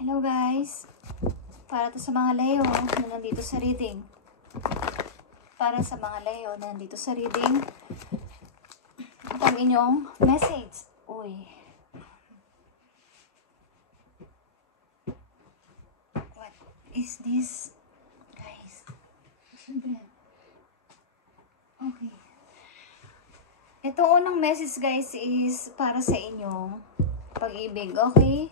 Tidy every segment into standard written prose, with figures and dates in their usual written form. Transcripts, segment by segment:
Hello guys! Para to sa mga Leo na nandito sa reading. Para sa mga Leo na nandito sa reading, ito ang inyong message. Uy. What is this? Guys. Okay. Ito unang message guys is para sa inyong pag-ibig. Okay?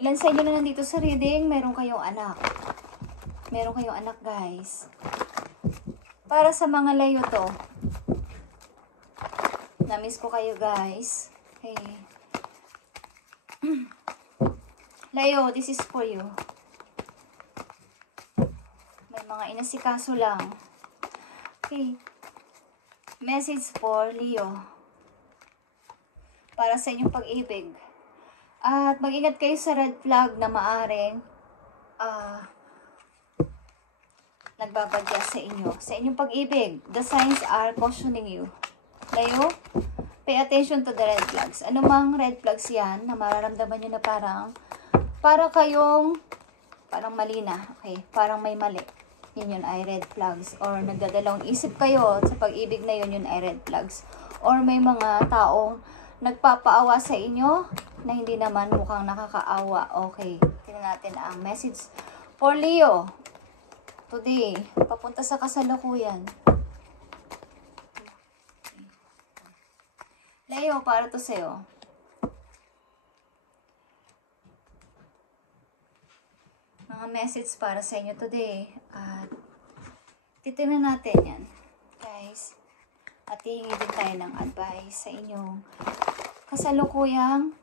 Ilan sa inyo na nandito sa reading, meron kayong anak. Meron kayong anak, guys. Para sa mga Leo to. Namiss ko kayo, guys. Okay. Leo, this is for you. May mga inasikaso lang. Okay. Message for Leo. Para sa inyong pag-ibig. At mag-ingat kayo sa red flag na maaring nagbabadya sa inyo. Sa inyong pag-ibig, the signs are cautioning you. Leo, pay attention to the red flags. Ano mang red flags yan na mararamdaman nyo na parang mali na. Okay, parang may mali. Yun ay red flags. Or nagdadalawang isip kayo sa pag-ibig na yun ay red flags. Or may mga taong nagpapaawa sa inyo na hindi naman mukhang nakakaawa. Okay, tingnan natin ang message for Leo today, papunta sa kasalukuyan. Leo, para to sa'yo. Mga message para sa inyo today. At titignan natin yan, guys. At hihingi din tayo ng advice sa inyong kasalukuyang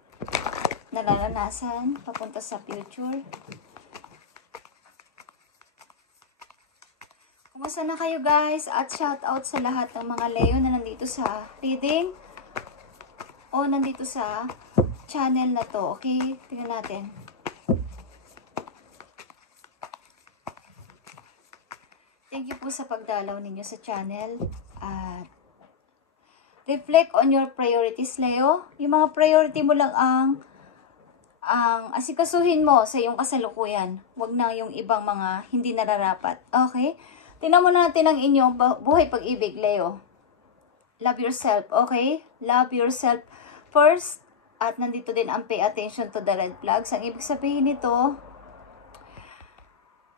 nalalasanan papunta sa future. Kumusta na kayo guys? At shout out sa lahat ng mga Leo na nandito sa reading o nandito sa channel na to. Okay? Tingnan natin. Thank you po sa pagdalaw ninyo sa channel. At reflect on your priorities, Leo. Yung mga priority mo lang ang asikasuhin mo sa iyong kasalukuyan. Huwag na yung ibang mga hindi nararapat. Okay? Tingnan mo natin ang inyong buhay pag-ibig, Leo. Love yourself, okay? Love yourself first. At nandito din ang pay attention to the red flags. Ang ibig sabihin nito,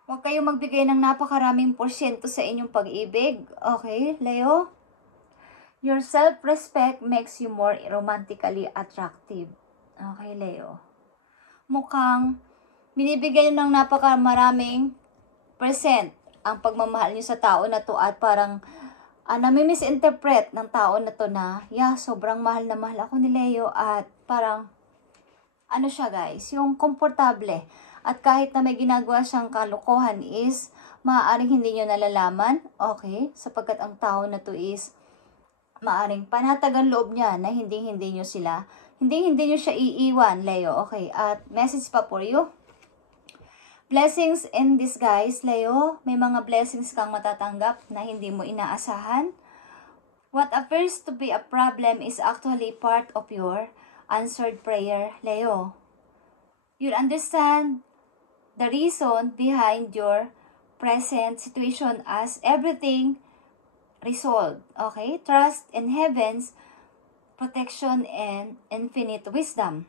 huwag kayong magbigay ng napakaraming porsyento sa inyong pag-ibig. Okay, Leo? Your self-respect makes you more romantically attractive. Okay, Leo? Mukhang binibigyan nyo ng napakamaraming percent ang pagmamahal nyo sa tao na to at parang nami-misinterpret ng tao na to na sobrang mahal na mahal ako ni Leo at parang ano siya guys, yung komportable at kahit na may ginagawa siyang kalokohan is maaaring hindi nyo nalalaman, okay, sapagkat ang tao na to is maaring panatagan loob niya na hindi nyo siya iiwan, Leo. Okay, at message pa for you. Blessings in disguise, Leo. May mga blessings kang matatanggap na hindi mo inaasahan. What appears to be a problem is actually part of your answered prayer, Leo. You'll understand the reason behind your present situation as everything resolved. Okay? Trust in heaven's protection and infinite wisdom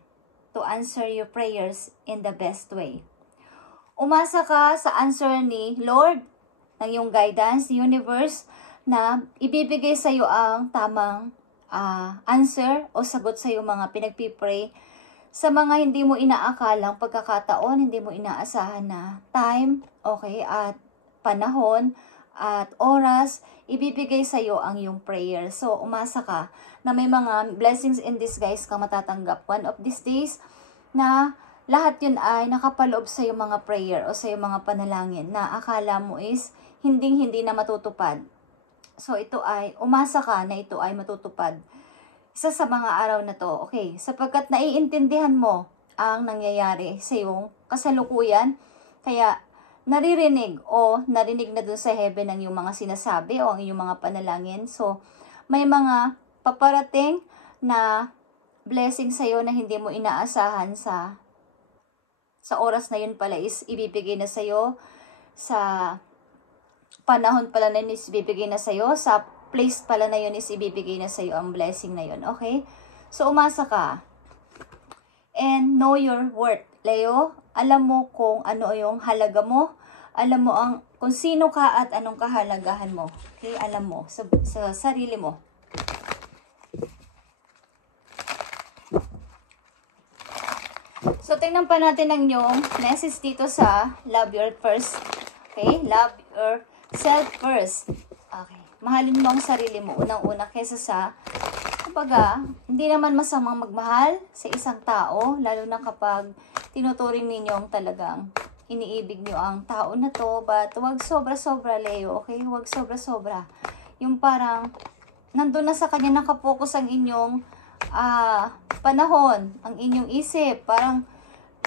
to answer your prayers in the best way. Umasa ka sa answer ni Lord, ng iyong guidance, universe, na ibibigay sa iyo ang tamang answer o sagot sa iyong mga pinagpipray sa mga hindi mo inaakalang pagkakataon, hindi mo inaasahan na time, okay, at panahon, at oras, ibibigay sa iyo ang iyong prayer. So, umasa ka na may mga blessings in disguise kang matatanggap one of these days na lahat yun ay nakapaloob sa iyong mga prayer o sa iyong mga panalangin na akala mo is hindi na matutupad. So, ito ay, umasa ka na ito ay matutupad. Isa sa mga araw na to, okay, sapagkat naiintindihan mo ang nangyayari sa iyong kasalukuyan, kaya narinig na dun sa heaven ang iyong mga sinasabi o ang iyong mga panalangin. So, may mga paparating na blessing sa iyo na hindi mo inaasahan sa sa oras na yun pala is ibibigay na sa'yo, sa panahon pala na yun is ibibigay na sa'yo, sa place pala na yun is ibibigay na sa'yo ang blessing na yun, okay? So, umasa ka. And know your worth, Leo. Alam mo kung ano yung halaga mo. Alam mo kung sino ka at anong kahalagahan mo. Okay? Alam mo sa sarili mo. So, tingnan pa natin ang yung message dito sa love your first. Okay? Love yourself first. Okay. Mahalin mo ang sarili mo unang-una kaysa sa, kumbaga, hindi naman masamang magmahal sa isang tao, lalo na kapag tinuturing ninyong talagang iniibig niyo ang tao na to, but huwag sobra-sobra, Leo, okay? Huwag sobra-sobra. Yung parang, nandun na sa kanya nakapokus ang inyong panahon, ang inyong isip, parang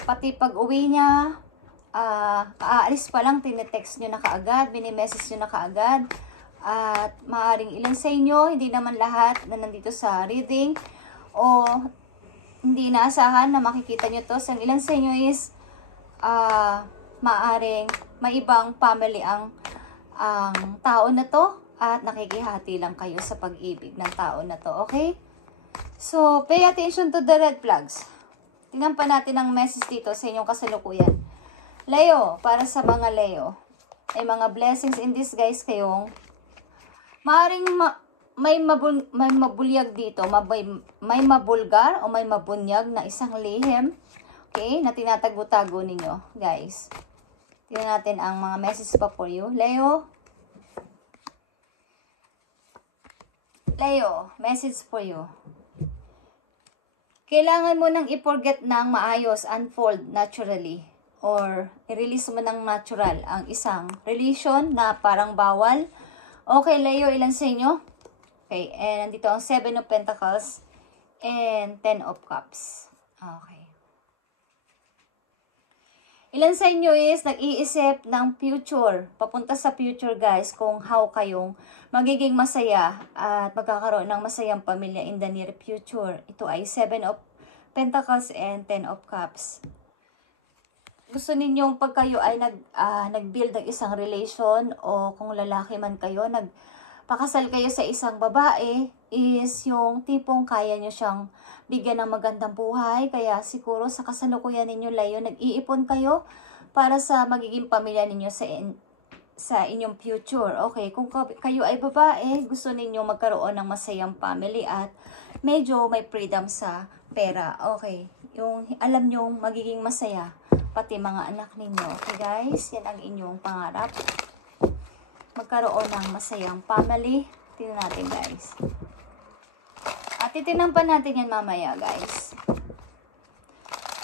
pati pag-uwi niya, aalis pa lang, tinetext nyo na kaagad, binimessage nyo na kaagad, at maaaring ilan sa inyo, hindi naman lahat na nandito sa reading, o hindi inaasahan na makikita nyo to. So, ang ilan sa inyo is, maaaring may ibang family ang tao na to, at nakikihati lang kayo sa pag-ibig ng tao na to, okay? So, pay attention to the red flags. Tingnan pa natin ang message dito sa inyong kasalukuyan. Leo, para sa mga Leo, ay mga blessings in disguise kayong maaring may mabulyag dito, may mabulgar o may mabunyag na isang lihim, okay, na tinatago-tago ninyo, guys. Tingnan natin ang mga message pa for you. Leo, message for you. Kailangan mo nang i-forget ng maayos, unfold naturally, or i-release mo ng natural ang isang relation na parang bawal. Okay, Leo, ilan sa inyo? Okay, and nandito ang 7 of Pentacles and 10 of Cups. Okay. Ilan sa inyo is nag-iisip ng future, papunta sa future, guys, kung how kayong magiging masaya at magkakaroon ng masayang pamilya in the near future. Ito ay 7 of Pentacles and 10 of Cups. Gusto ninyong pag kayo ay nag-build ng isang relation, o kung lalaki man kayo, nagpakasal kayo sa isang babae, is yung tipong kaya nyo siyang bigyan ng magandang buhay. Kaya siguro sa kasalukuyan ninyo, Leo, nag-iipon kayo para sa magiging pamilya ninyo sa inyong future. Okay, kung kayo ay babae, gusto ninyo magkaroon ng masayang family at medyo may freedom sa pera. Okay, yung alam nyo magiging masaya pati mga anak ninyo. Okay, guys, yan ang inyong pangarap. Magkaroon ng masayang family. Tingnan natin, guys. At titignan pa natin yan mamaya, guys.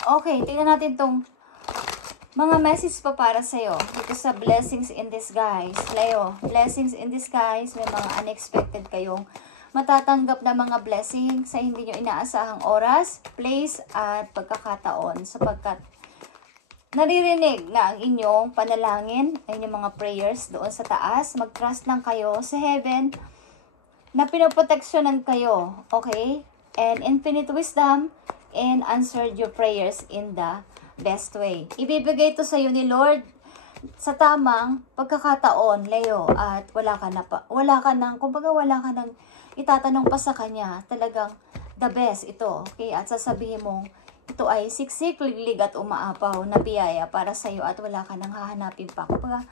Okay, tingnan natin tong mga message pa para sa'yo. Dito sa blessings in disguise. Leo, blessings in disguise. May mga unexpected kayong matatanggap na mga blessing sa hindi nyo inaasahang oras, place, at pagkakataon. Sapagkat naririnig na ang inyong panalangin, ay inyong mga prayers doon sa taas. Mag-trust lang kayo sa heaven na pinoproteksyonan kayo, okay? And infinite wisdom and answered your prayers in the best way. Ibibigay ito sa iyo ni Lord sa tamang pagkakataon, Leo, at wala ka nang itatanong pa sa kanya. Talagang the best ito, okay? At sasabihin mo, ito ay siksik, liglig at umaapaw na biyaya para sa iyo at wala ka nang hahanapin pa. Kumbaga,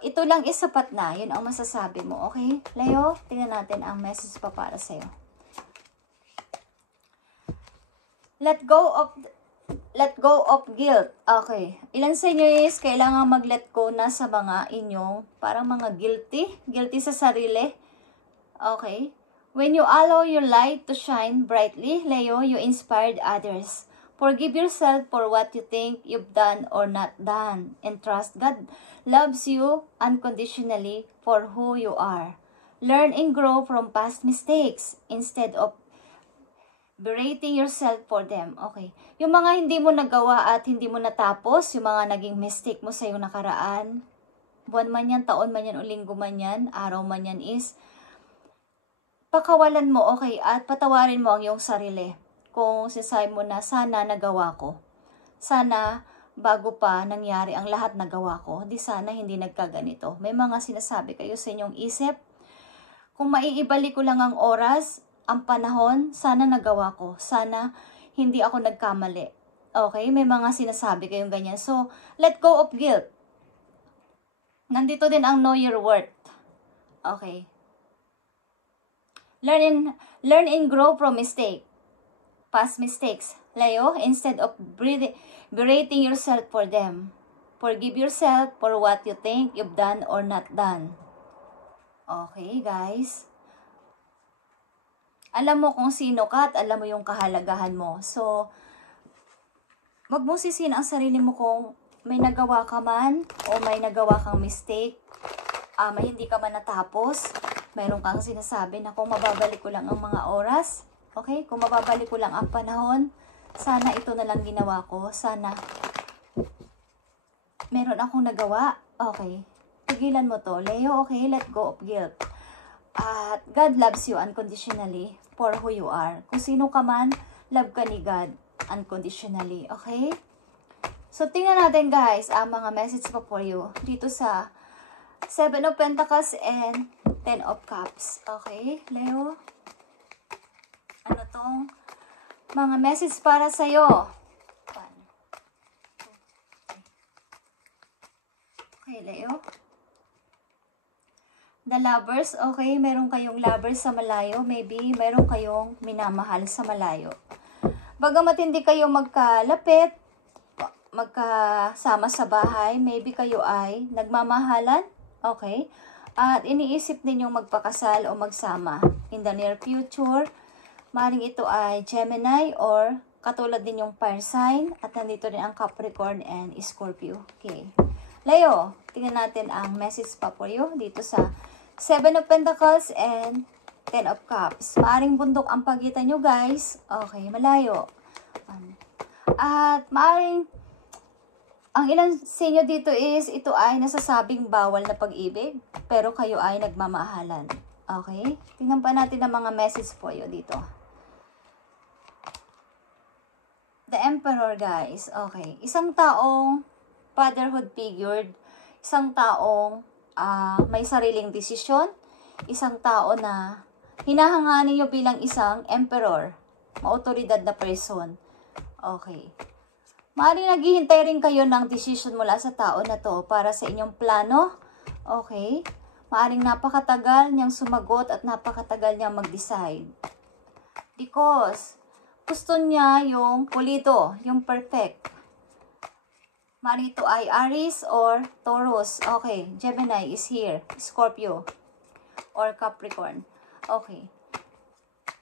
ito lang is sapat na. Yun ang masasabi mo. Okay, Leo? Tingnan natin ang message pa para sa iyo. Let go of guilt. Okay. Ilan sa inyo is kailangan mag-let go na sa mga inyong parang mga guilty sa sarili. Okay. When you allow your light to shine brightly, Leo, you inspired others. Forgive yourself for what you think you've done or not done. And trust God loves you unconditionally for who you are. Learn and grow from past mistakes instead of berating yourself for them. Okay. Yung mga hindi mo nagawa at hindi mo natapos, yung mga naging mistake mo sa iyong nakaraan, buwan man yan, taon man yan, o linggo man yan, araw man yan, is pakawalan mo, okay, at patawarin mo ang iyong sarili. Kung sinasabi mo na sana nagawa ko, sana bago pa nangyari ang lahat na gawa ko, di sana hindi nagkaganito. May mga sinasabi kayo sa inyong isip, kung maiibalik ko lang ang oras, ang panahon, sana nagawa ko. Sana hindi ako nagkamali. Okay? May mga sinasabi kayong ganyan. So, let go of guilt. Nandito din ang know your worth. Okay. Learn and grow from mistake. Past mistakes. Leo, instead of berating yourself for them, forgive yourself for what you think you've done or not done. Okay, guys. Alam mo kung sino ka at alam mo yung kahalagahan mo. So, wag mo sisihin ang sarili mo kung may nagawa ka man o may nagawa kang mistake, may hindi ka man natapos, mayroon kang sinasabi na kung mababalik ko lang ang mga oras, okay? Kung mababalik ko lang ang panahon, sana ito na lang ginawa ko, sana meron akong nagawa, okay? Tigilan mo to, Leo, okay? Let go of guilt. At God loves you unconditionally for who you are. Kung sino ka man, love ka ni God unconditionally, okay? So, tingnan natin guys, ang mga message pa for you dito sa 7 of Pentacles and 10 of Cups. Okay, Leo? Ano tong mga message para sa'yo? 1, 2, 3. Okay, Leo? The lovers, okay, meron kayong lovers sa malayo, maybe meron kayong minamahal sa malayo. Bagamat hindi kayo magkalapit, magkasama sa bahay, maybe kayo ay nagmamahalan, okay? At iniisip ninyong magpakasal o magsama in the near future. Maring ito ay Gemini or katulad din yung fire sign at nandito rin ang Capricorn and Scorpio. Okay. Leo, tingnan natin ang message pa for you dito sa 7 of Pentacles and 10 of Cups. Maaring bundok ang pagitan nyo guys. Okay, malayo. At maaring ang ilan sa inyo dito is ito ay nasasabing bawal na pag-ibig pero kayo ay nagmamahalan. Okay? Tingnan pa natin ang mga message po yun dito. The Emperor guys. Okay. Isang taong fatherhood figure. Isang taong may sariling desisyon, isang tao na hinahanganin nyo bilang isang emperor, maotoridad na person. Okay. Maaaring naghihintay rin kayo ng decision mula sa tao na to para sa inyong plano. Okay. Maaaring napakatagal niyang sumagot at napakatagal niyang mag-decide. Because gusto niya yung pulito, yung perfect. Maaaring ito ay Aries or Taurus. Okay, Gemini is here. Scorpio or Capricorn. Okay.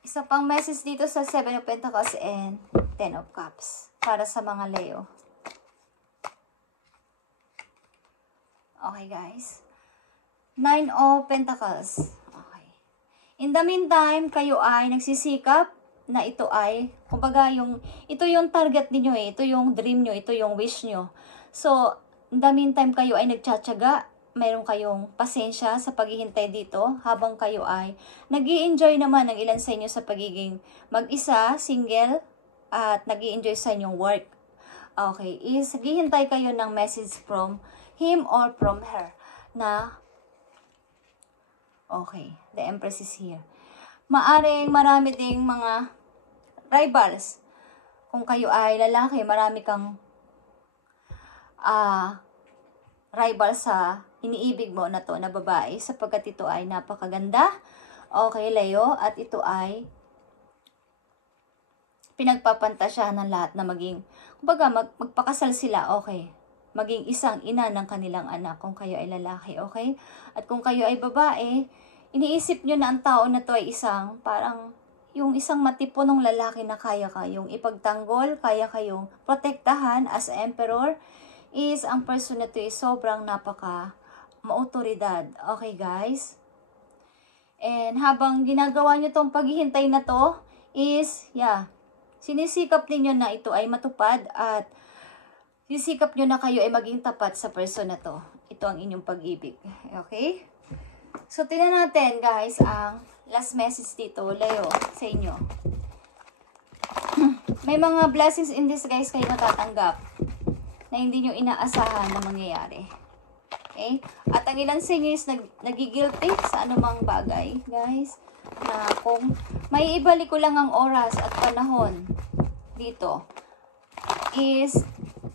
Isa pang message dito sa 7 of Pentacles and 10 of Cups para sa mga Leo. Okay, guys. 9 of Pentacles. Okay. In the meantime, kayo ay nagsisikap na ito ay, kumbaga ito yung target niyo eh, ito yung dream nyo, ito yung wish nyo. So, in the meantime, kayo ay nagtsatsaga, mayroon kayong pasensya sa paghihintay dito, habang kayo ay nag-i-enjoy naman ng ilan sa inyo sa pagiging mag-isa, single, at nag-i-enjoy sa inyong work. Okay, is naghihintay kayo ng message from him or from her na, okay, the Empress is here. Maaring marami ding mga rivals. Kung kayo ay lalaki, marami kang rival sa iniibig mo na to na babae sapagkat ito ay napakaganda. Okay, Leo, at ito ay pinagpapantasyahan ng lahat na maging, kumbaga magpakasal sila, okay. Maging isang ina ng kanilang anak kung kayo ay lalaki, okay? At kung kayo ay babae, iniisip nyo na ang tao na to ay isang parang yung isang matipunong lalaki na kaya kayong ipagtanggol, kaya kayong protektahan as emperor, is ang person na to is sobrang napaka maotoridad. Okay, guys? And habang ginagawa nyo tong paghihintay na to, is, sinisikap ninyo na ito ay matupad at sisikap nyo na kayo ay maging tapat sa person na to. Ito ang inyong pag-ibig. Okay? So, tingnan natin, guys, ang last message dito, Leo, sa inyo. May mga blessings in this, guys, kayo matatanggap. na hindi nyo inaasahan na mangyayari. Okay? At ang ilan sa inyo is nagigilty sa anumang bagay, guys, na kung may ibalik ko lang ang oras at panahon dito, is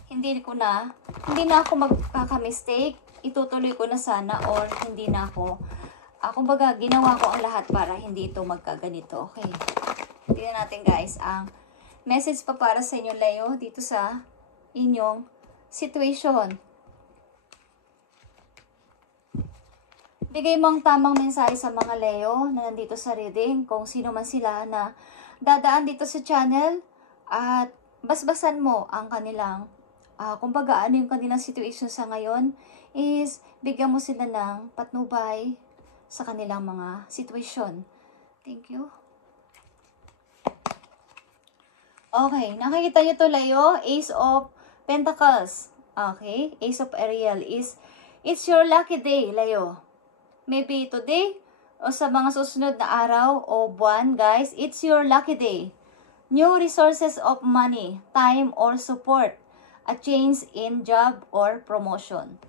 hindi na ako magkaka-mistake, itutuloy ko na sana, or hindi na ako, kumbaga, ginawa ko ang lahat para hindi ito magkaganito. Okay. Tingnan natin, guys, ang message pa para sa inyo, Leo, dito sa inyong situation. Bigay mo ang tamang mensahe sa mga Leo na nandito sa reading, kung sino man sila na dadaan dito sa channel, at basbasan mo ang kanilang, kumbaga ano yung kanilang situation sa ngayon, is bigyan mo sila ng patnubay sa kanilang mga situation. Thank you. Okay, nakikita nyo to, Leo, Ace of Pentacles. Okay, Ace of Ariel is, it's your lucky day, Leo. Maybe today, o sa mga susunod na araw o buwan, guys, it's your lucky day. New resources of money, time, or support. A change in job or promotion.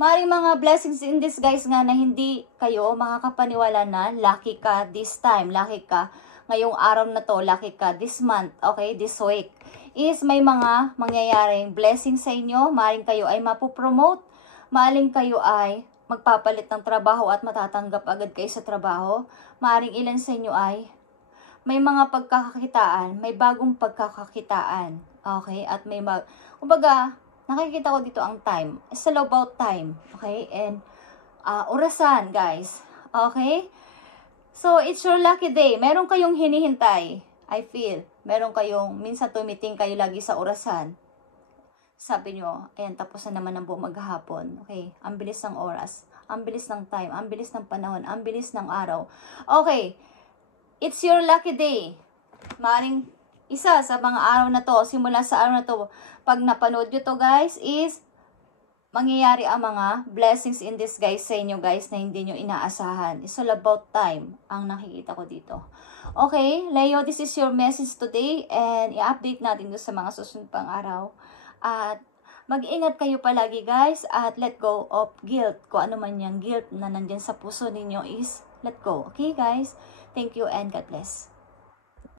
Maring mga blessings in this, guys, nga na hindi kayo makakapaniwala na lucky ka this time, lucky ka ngayong araw na to, lucky ka this month, okay, this week. Is may mga mangyayaring blessings sa inyo, maring kayo ay mapopromote, maring kayo ay magpapalit ng trabaho at matatanggap agad kayo sa trabaho. Maring ilan sa inyo ay may mga pagkakakitaan, may bagong pagkakakitaan. Okay? At may kumbaga, nakikita ko dito ang time. It's all about time. Okay? And orasan, guys. Okay? So, it's your lucky day. Meron kayong hinihintay. I feel. Meron kayong, minsan tumiting kayo lagi sa orasan. Sabi nyo, ayan, tapos na naman ang buong maghapon. Okay, ang bilis ng oras, ang bilis ng time, ang bilis ng panahon, ang bilis ng araw. Okay, it's your lucky day. Maring isa sa mga araw na to, simula sa araw na to, pag napanood nyo to, guys, is mangyayari ang mga blessings in disguise sa inyo, guys, na hindi nyo inaasahan. It's all about time, ang nakikita ko dito. Okay, Leo, this is your message today, and i-update natin doon sa mga susunod pang araw. At mag-ingat kayo palagi, guys, at let go of guilt. Kung ano man yung guilt na nandyan sa puso ninyo is let go. Okay, guys? Thank you and God bless.